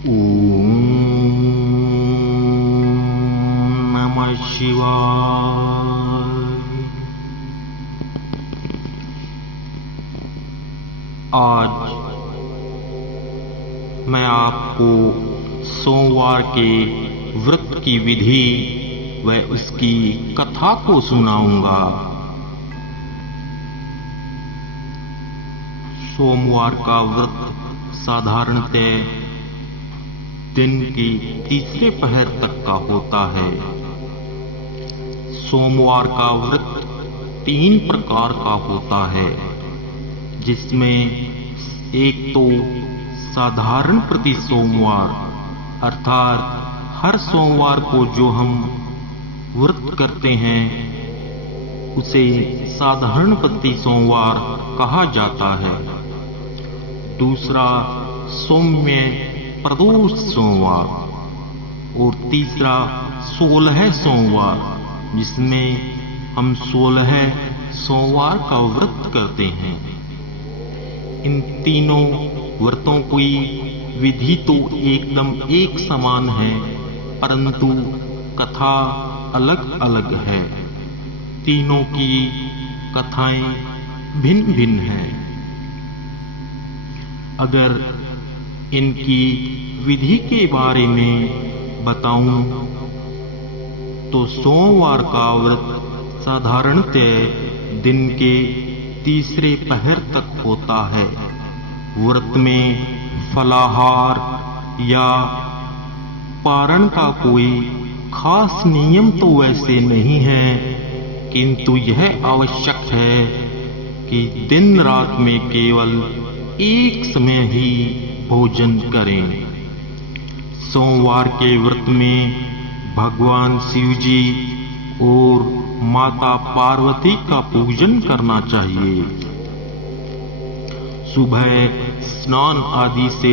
ओम नमः शिवाय। आज मैं आपको सोमवार के व्रत की विधि व उसकी कथा को सुनाऊंगा। सोमवार का व्रत साधारणतः दिन की तीसरे पहर तक का होता है। सोमवार का व्रत 3 प्रकार का होता है, जिसमें एक तो साधारण प्रति सोमवार अर्थात हर सोमवार को जो हम व्रत करते हैं उसे साधारण प्रति सोमवार कहा जाता है। दूसरा सौम्य प्रदोष सोमवार और तीसरा 16 सोमवार, जिसमें हम 16 सोमवार का व्रत करते हैं। इन तीनों व्रतों की विधि तो एकदम एक समान है, परंतु कथा अलग अलग है। तीनों की कथाएं भिन्न भिन्न हैं। अगर इनकी विधि के बारे में बताऊं तो सोमवार का व्रत साधारणतः दिन के तीसरे पहर तक होता है। व्रत में फलाहार या पारण का कोई खास नियम तो वैसे नहीं है, किंतु यह आवश्यक है कि दिन रात में केवल एक समय ही भोजन करें। सोमवार के व्रत में भगवान शिव जी और माता पार्वती का पूजन करना चाहिए। सुबह स्नान आदि से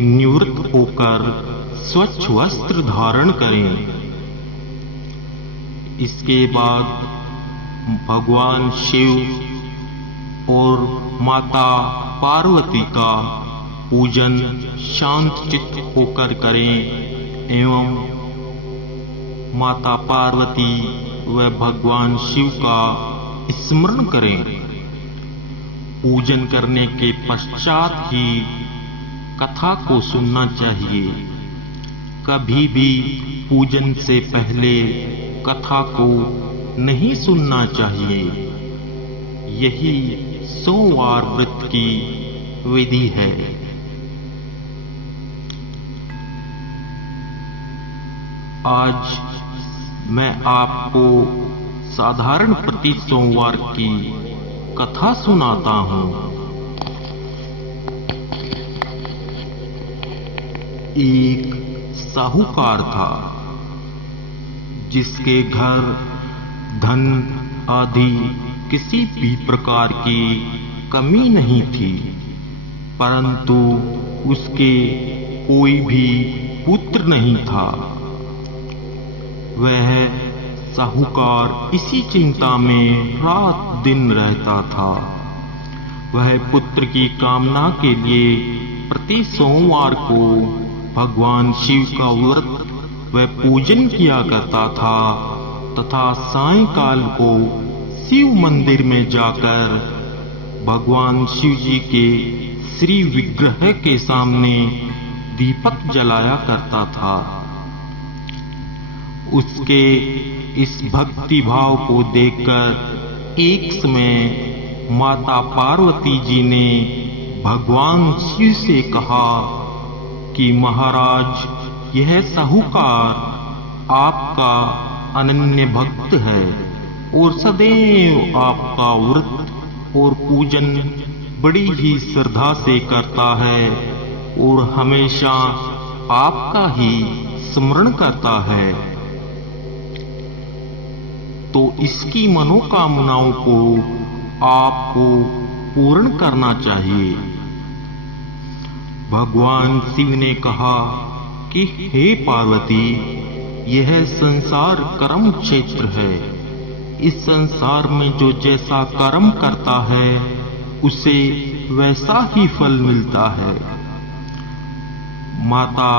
निवृत्त होकर स्वच्छ वस्त्र धारण करें। इसके बाद भगवान शिव और माता पार्वती का पूजन शांत चित्त होकर करें एवं माता पार्वती व भगवान शिव का स्मरण करें। पूजन करने के पश्चात ही कथा को सुनना चाहिए। कभी भी पूजन से पहले कथा को नहीं सुनना चाहिए। यही सोमवार व्रत की विधि है। आज मैं आपको साधारण प्रति सोमवार की कथा सुनाता हूं। एक साहूकार था, जिसके घर धन आदि किसी भी प्रकार की कमी नहीं थी, परंतु उसके कोई भी पुत्र नहीं था। वह साहूकार इसी चिंता में रात दिन रहता था। वह पुत्र की कामना के लिए प्रति सोमवार को भगवान शिव का व्रत व पूजन किया करता था तथा सायंकाल को शिव मंदिर में जाकर भगवान शिव जी के श्री विग्रह के सामने दीपक जलाया करता था। उसके इस भक्ति भाव को देखकर एक समय माता पार्वती जी ने भगवान शिव से कहा कि महाराज, यह साहूकार आपका अनन्य भक्त है और सदैव आपका व्रत और पूजन बड़ी ही श्रद्धा से करता है और हमेशा आपका ही स्मरण करता है, तो इसकी मनोकामनाओं को आपको पूर्ण करना चाहिए। भगवान शिव ने कहा कि हे पार्वती, यह संसार कर्म क्षेत्र है। इस संसार में जो जैसा कर्म करता है उसे वैसा ही फल मिलता है। माता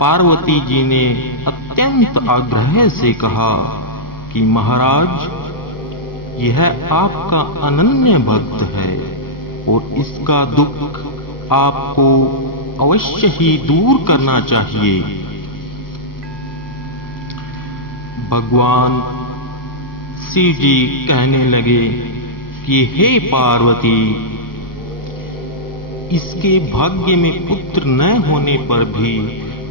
पार्वती जी ने अत्यंत आग्रह से कहा कि महाराज, यह आपका अनन्य भक्त है और इसका दुख आपको अवश्य ही दूर करना चाहिए। भगवान शिव जी कहने लगे कि हे पार्वती, इसके भाग्य में पुत्र न होने पर भी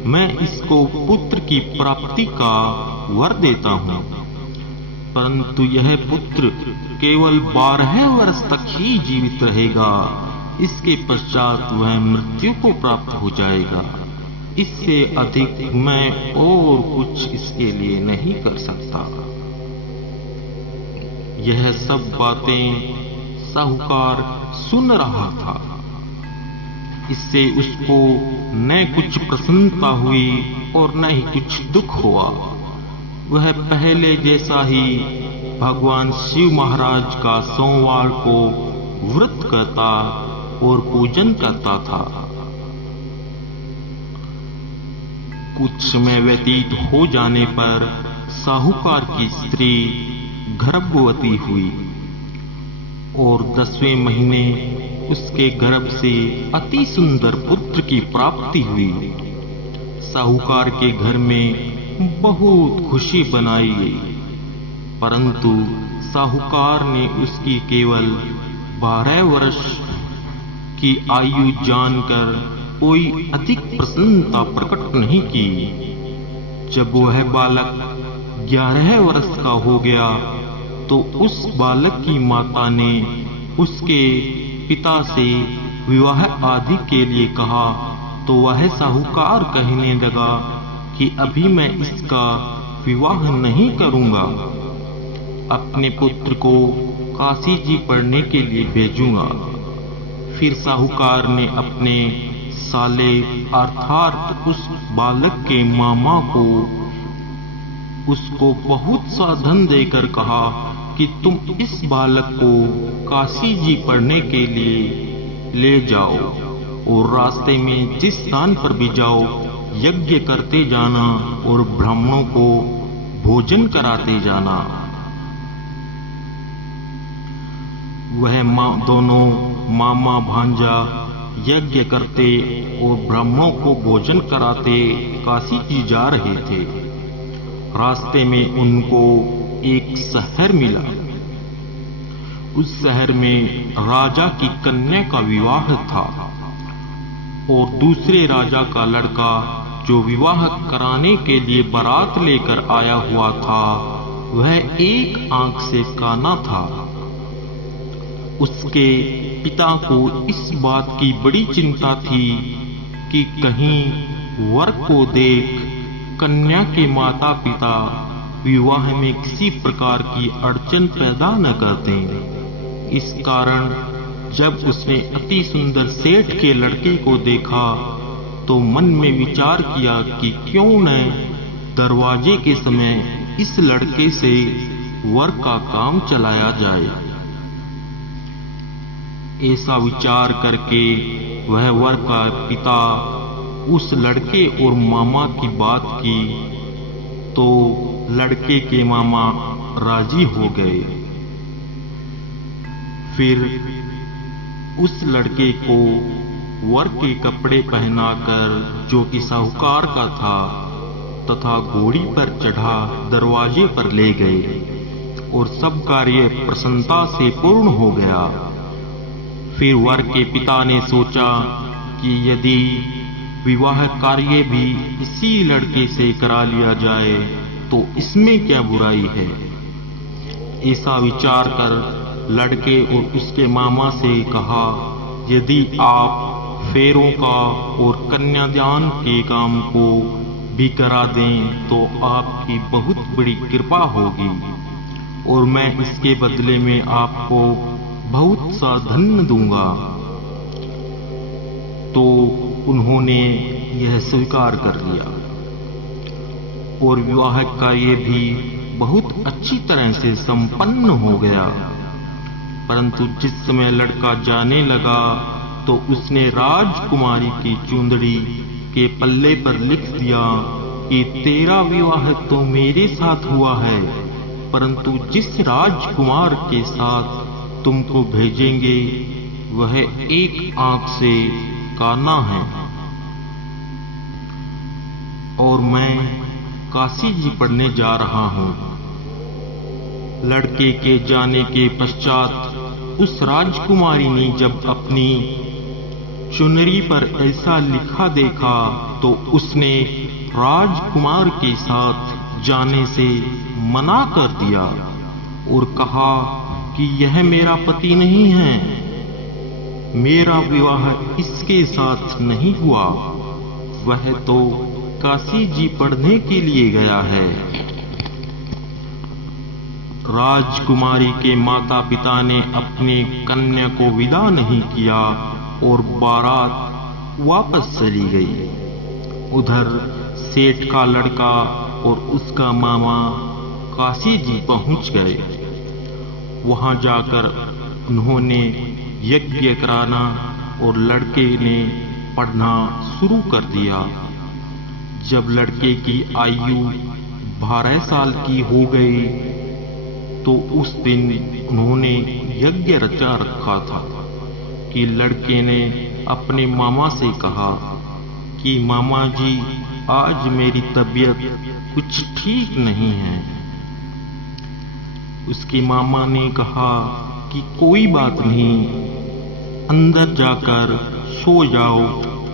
मैं इसको पुत्र की प्राप्ति का वर देता हूं, परंतु यह पुत्र केवल 12 वर्ष तक ही जीवित रहेगा। इसके पश्चात वह मृत्यु को प्राप्त हो जाएगा। इससे अधिक मैं और कुछ इसके लिए नहीं कर सकता। यह सब बातें साहूकार सुन रहा था। इससे उसको न कुछ प्रसन्नता हुई और न ही कुछ दुख हुआ। वह पहले जैसा ही भगवान शिव महाराज का सोमवार को व्रत करता और पूजन करता था। कुछ समय व्यतीत हो जाने पर साहूकार की स्त्री गर्भवती हुई और 10वें महीने उसके गर्भ से अति सुंदर पुत्र की प्राप्ति हुई। साहूकार के घर में बहुत खुशी बनाई गई, परंतु साहूकार ने उसकी केवल 12 वर्ष की आयु जानकर कोई अधिक प्रसन्नता प्रकट नहीं की। जब वह बालक 11 वर्ष का हो गया तो उस बालक की माता ने उसके पिता से विवाह आदि के लिए कहा, तो वह साहूकार कहने लगा कि अभी मैं इसका विवाह नहीं करूंगा, अपने पुत्र को काशी जी पढ़ने के लिए भेजूंगा। फिर साहूकार ने अपने साले अर्थात उस बालक के मामा को उसको बहुत सा धन देकर कहा कि तुम इस बालक को काशी जी पढ़ने के लिए ले जाओ और रास्ते में जिस स्थान पर भी जाओ यज्ञ करते जाना और ब्राह्मणों को भोजन कराते जाना। वह दोनों मामा भांजा यज्ञ करते और ब्राह्मणों को भोजन कराते काशी जी जा रहे थे। रास्ते में उनको एक शहर मिला। उस शहर में राजा की कन्या का विवाह था और दूसरे राजा का लड़का जो विवाह कराने के लिए बारात लेकर आया हुआ था, वह एक आंख से काना था। उसके पिता को इस बात की बड़ी चिंता थी कि कहीं वर को देख कन्या के माता पिता विवाह में किसी प्रकार की अड़चन पैदा न कर दें। इस कारण जब उसने अति सुंदर सेठ के लड़के को देखा तो मन में विचार किया कि क्यों न दरवाजे के समय इस लड़के से वर का काम चलाया जाए। ऐसा विचार करके वह वर का पिता उस लड़के और मामा की बात की तो लड़के के मामा राजी हो गए। फिर उस लड़के को वर के कपड़े पहनाकर, जो कि साहूकार का था, तथा घोड़ी पर चढ़ा दरवाजे पर ले गए और सब कार्य प्रसन्नता से पूर्ण हो गया। फिर वर के पिता ने सोचा कि यदि विवाह कार्य भी इसी लड़के से करा लिया जाए तो इसमें क्या बुराई है। ऐसा विचार कर लड़के और उसके मामा से कहा, यदि आप फेरों का और कन्यादान के काम को भी करा दें तो आपकी बहुत बड़ी कृपा होगी और मैं इसके बदले में आपको बहुत सा धन दूंगा। तो उन्होंने यह स्वीकार कर लिया और विवाह कार्य भी बहुत अच्छी तरह से संपन्न हो गया। परंतु जिस समय लड़का जाने लगा तो उसने राजकुमारी की चुंदड़ी उसके पल्ले पर लिख दिया कि तेरा विवाह तो मेरे साथ हुआ है, परंतु जिस राजकुमार के साथ तुमको भेजेंगे वह एक आंख से काना है। और मैं काशी जी पढ़ने जा रहा हूं। लड़के के जाने के पश्चात उस राजकुमारी ने जब अपनी चुनरी पर ऐसा लिखा देखा तो उसने राजकुमार के साथ जाने से मना कर दिया और कहा कि यह मेरा पति नहीं है, मेरा विवाह इसके साथ नहीं हुआ, वह तो काशी जी पढ़ने के लिए गया है। राजकुमारी के माता पिता ने अपने कन्या को विदा नहीं किया और बारात वापस चली गई। उधर सेठ का लड़का और उसका मामा काशी जी पहुंच गए। वहां जाकर उन्होंने यज्ञ कराना और लड़के ने पढ़ना शुरू कर दिया। जब लड़के की आयु 12 साल की हो गई तो उस दिन उन्होंने यज्ञ रचा रखा था कि लड़के ने अपने मामा से कहा कि मामा जी, आज मेरी तबीयत कुछ ठीक नहीं है। उसके मामा ने कहा कि कोई बात नहीं, अंदर जाकर सो जाओ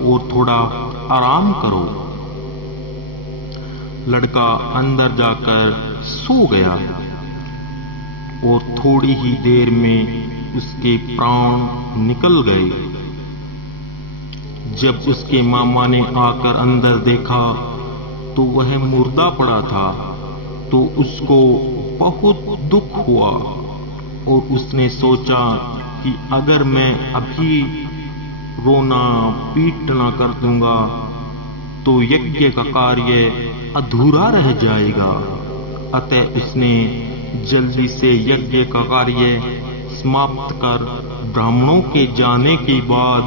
और थोड़ा आराम करो। लड़का अंदर जाकर सो गया और थोड़ी ही देर में उसके प्राण निकल गए। जब उसके मामा ने आकर अंदर देखा तो वह मुर्दा पड़ा था, तो उसको बहुत दुख हुआ और उसने सोचा कि अगर मैं अभी रोना पीटना कर दूंगा तो यज्ञ का कार्य अधूरा रह जाएगा। अतः उसने जल्दी से यज्ञ का कार्य समाप्त कर ब्राह्मणों के जाने के बाद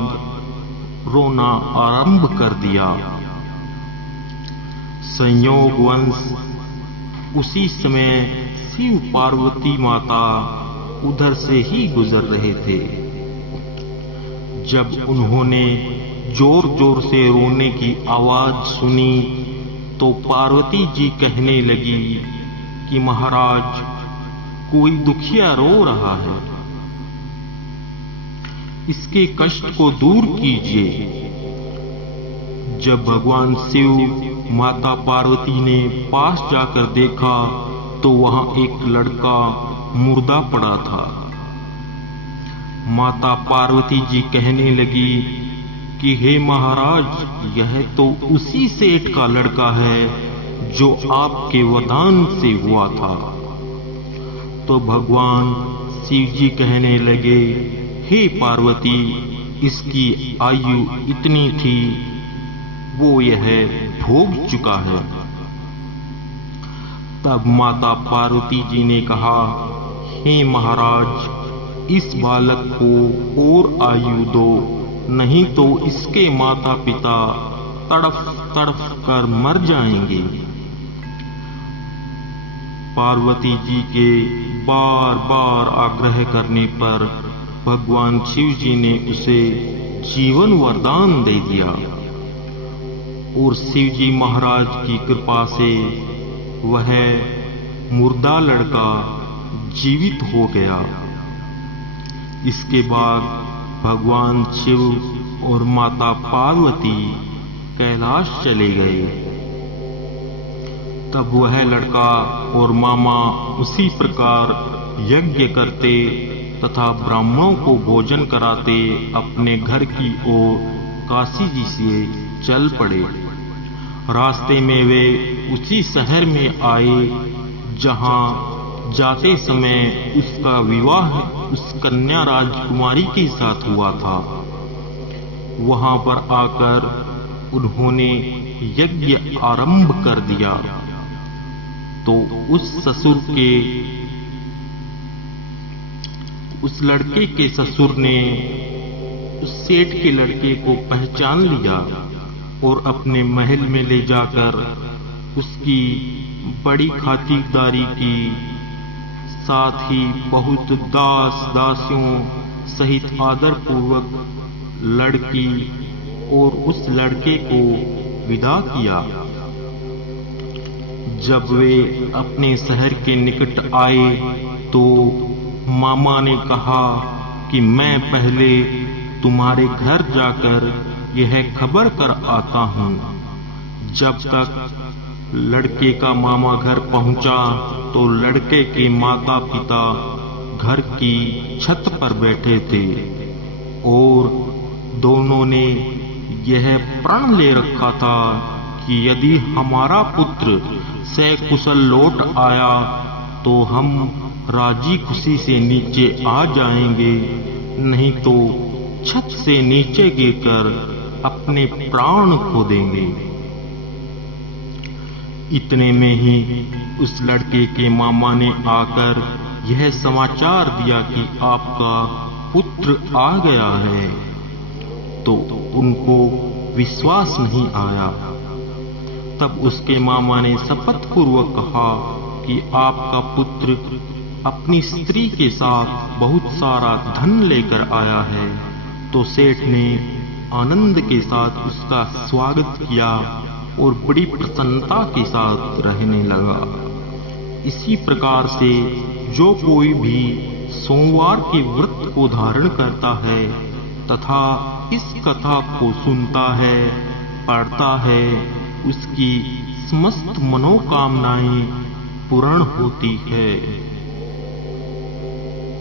रोना आरंभ कर दिया। संयोगवश उसी समय शिव पार्वती माता उधर से ही गुजर रहे थे। जब उन्होंने जोर जोर से रोने की आवाज सुनी तो पार्वती जी कहने लगी कि महाराज, कोई दुखिया रो रहा है, इसके कष्ट को दूर कीजिए। जब भगवान शिव माता पार्वती ने पास जाकर देखा तो वहां एक लड़का मुर्दा पड़ा था। माता पार्वती जी कहने लगी कि हे महाराज, यह तो उसी सेठ का लड़का है जो आपके वरदान से हुआ था। तो भगवान शिव जी कहने लगे, हे पार्वती, इसकी आयु इतनी थी, वो यह भोग चुका है। तब माता पार्वती जी ने कहा, हे महाराज, इस बालक को और आयु दो, नहीं तो इसके माता पिता तड़फ तड़फ कर मर जाएंगे। पार्वती जी के बार बार आग्रह करने पर भगवान शिव जी ने उसे जीवन वरदान दे दिया और शिव जी महाराज की कृपा से वह मुर्दा लड़का जीवित हो गया। इसके बाद भगवान शिव और माता पार्वती कैलाश चले गए। तब वह लड़का और मामा उसी प्रकार यज्ञ करते तथा ब्राह्मणों को भोजन कराते अपने घर की ओर काशी जी से चल पड़े। रास्ते में वे उसी शहर में आए जहां जाते समय उसका विवाह उस कन्या राजकुमारी के साथ हुआ था। वहां पर आकर उन्होंने यज्ञ आरंभ कर दिया। तो उस लड़के के ससुर ने उस सेठ के लड़के को पहचान लिया और अपने महल में ले जाकर उसकी बड़ी खातिरदारी की, साथ ही बहुत दास दासियों सहित आदर पूर्वक लड़की और उस लड़के को विदा किया। जब वे अपने शहर के निकट आए तो मामा ने कहा कि मैं पहले तुम्हारे घर जाकर यह खबर कर आता हूँ। जब तक लड़के का मामा घर पहुंचा तो लड़के के माता पिता घर की छत पर बैठे थे और दोनों ने यह प्रण ले रखा था कि यदि हमारा पुत्र सकुशल लौट आया तो हम राजी खुशी से नीचे आ जाएंगे, नहीं तो छत से नीचे गिरकर अपने प्राण खो देंगे। इतने में ही उस लड़के के मामा ने आकर यह समाचार दिया कि आपका पुत्र आ गया है, तो उनको विश्वास नहीं आया। तब उसके मामा ने शपथ पूर्वक कहा कि आपका पुत्र अपनी स्त्री के साथ बहुत सारा धन लेकर आया है। तो सेठ ने आनंद के साथ उसका स्वागत किया और बड़ी प्रसन्नता के साथ रहने लगा। इसी प्रकार से जो कोई भी सोमवार के व्रत को धारण करता है तथा इस कथा को सुनता है, पढ़ता है, उसकी समस्त मनोकामनाएं पूर्ण होती है।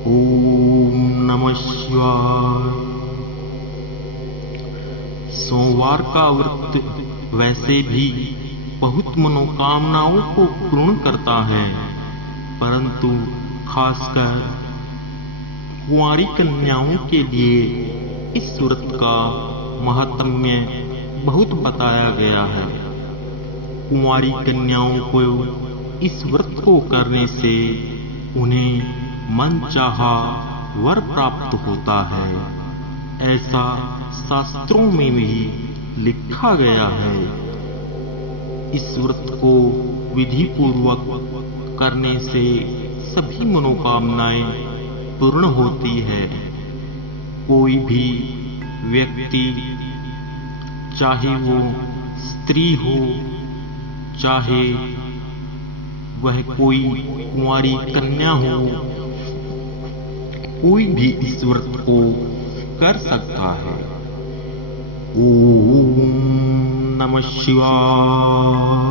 ओम नमः शिवाय। सोमवार का व्रत वैसे भी बहुत मनोकामनाओं को पूर्ण करता है, परंतु खासकर कुंवारी कन्याओं के लिए इस व्रत का महात्म्य बहुत बताया गया है। कुंवारी कन्याओं को इस व्रत को करने से उन्हें मनचाहा वर प्राप्त होता है, ऐसा शास्त्रों में भी लिखा गया है। इस व्रत को विधि पूर्वक करने से सभी मनोकामनाएं पूर्ण होती है। कोई भी व्यक्ति, चाहे वो स्त्री हो, चाहे वह कोई कुंवारी कन्या हो, कोई भी इस व्रत को कर सकता है। ओम नमः शिवाय।